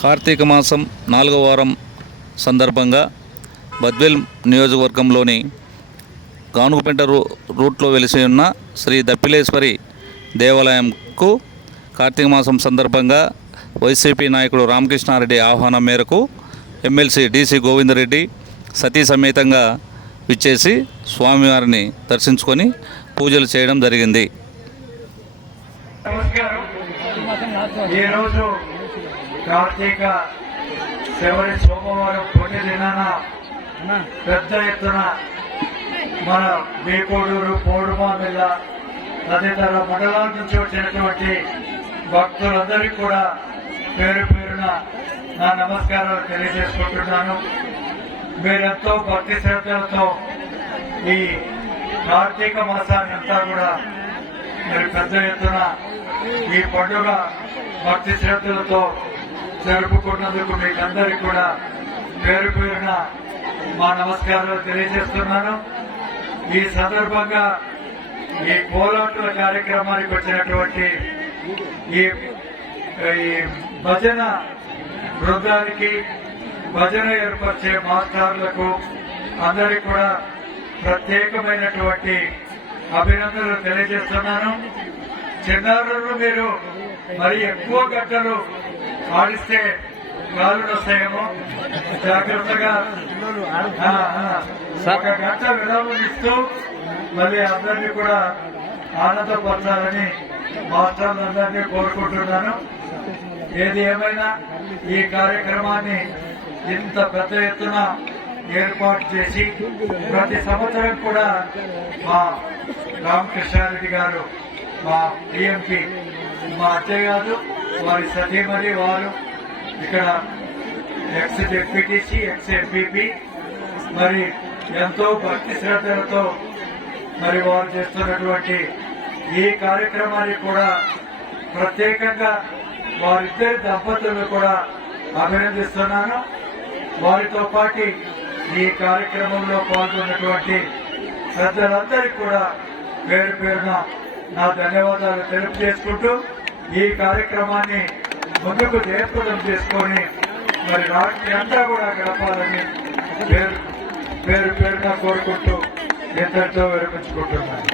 కార్తీక మాసం 4వ వారం సందర్భంగా బద్వేల్ నియోజకవర్గంలోని గానుగుపేట రూట్లో వెలిసి ఉన్న శ్రీ దప్పిలేశ్వరి దేవాలయంకు కార్తీక మాసం సందర్భంగా వైసీపీ నాయకుడు రామకృష్ణారెడ్డి ఆహ్వానం మేరకు ఎమ్మెల్సీ డీసీ గోవిందరెడ్డి సతీ సమేతంగా విచ్చేసి స్వామివారిని దర్శించుకొని పూజలు చేయడం జరిగింది. ఈరోజు కార్తీక చివరి సోమవారం పుణ్య దినాన పెద్ద ఎత్తున మన బీకోడూరు పోడుమామిల్ల తదితర మండలాల నుంచి వచ్చినటువంటి భక్తులందరికీ కూడా పేరు పేరున నా నమస్కారాలు తెలియజేసుకుంటున్నాను. మీరెంతో భక్తి శ్రద్ధలతో ఈ కార్తీక మాసాన్ని అంతా కూడా మీరు పెద్ద ఎత్తున ఈ పండుగ భక్తి శ్రద్ధలతో జరుపుకున్నందుకు మీకు అందరికీ కూడా పేరు పేరున మా నమస్కారాలు తెలియజేస్తున్నాను. ఈ సందర్భంగా ఈ కోలాటుల కార్యక్రమానికి వచ్చినటువంటి ఈ భజన బృందానికి, భజన ఏర్పరిచే మాస్టర్లకు అందరికీ కూడా ప్రత్యేకమైనటువంటి అభినందనలు తెలియజేస్తున్నాను. చిన్నారులు మీరు మరి ఎక్కువ గంటలు ఆడిస్తే గాలులు వస్తాయేమో, జాగ్రత్తగా ఒక గంట విరామం ఇస్తూ మళ్ళీ అందరినీ కూడా ఆనందపరచాలని మాస్టర్లందరినీ కోరుకుంటున్నాను. ఏది ఏమైనా ఈ కార్యక్రమాన్ని ఇంత పెద్ద ఎత్తున ఏర్పాటు చేసి ప్రతి సంవత్సరం కూడా మా రామకృష్ణారెడ్డి గారు, మా డిఎంపీ, మా అత్తయ్య గారు, వారి సతీమణి వారు, ఇక్కడ ఎక్స్ డిప్యూటీసీ, ఎక్స్ ఎంపీపీ, మరి ఎంతో భక్తి శ్రద్ధలతో మరి వారు చేస్తున్నటువంటి ఈ కార్యక్రమాన్ని కూడా ప్రత్యేకంగా వారిద్దరి దంపతులను కూడా అభినందిస్తున్నాను. వారితో పాటు ఈ కార్యక్రమంలో పాల్గొన్నటువంటి పెద్దలందరికీ కూడా పేరు పేరున నా ధన్యవాదాలు తెలియజేసుకుంటూ ఈ కార్యక్రమాన్ని ముందుకు జయప్రదం చేసుకొని మరి రాత్రి అంతా కూడా గడపాలని పేరు పేరున కోరుకుంటూ ఇంతటితో విరమించుకుంటున్నాను.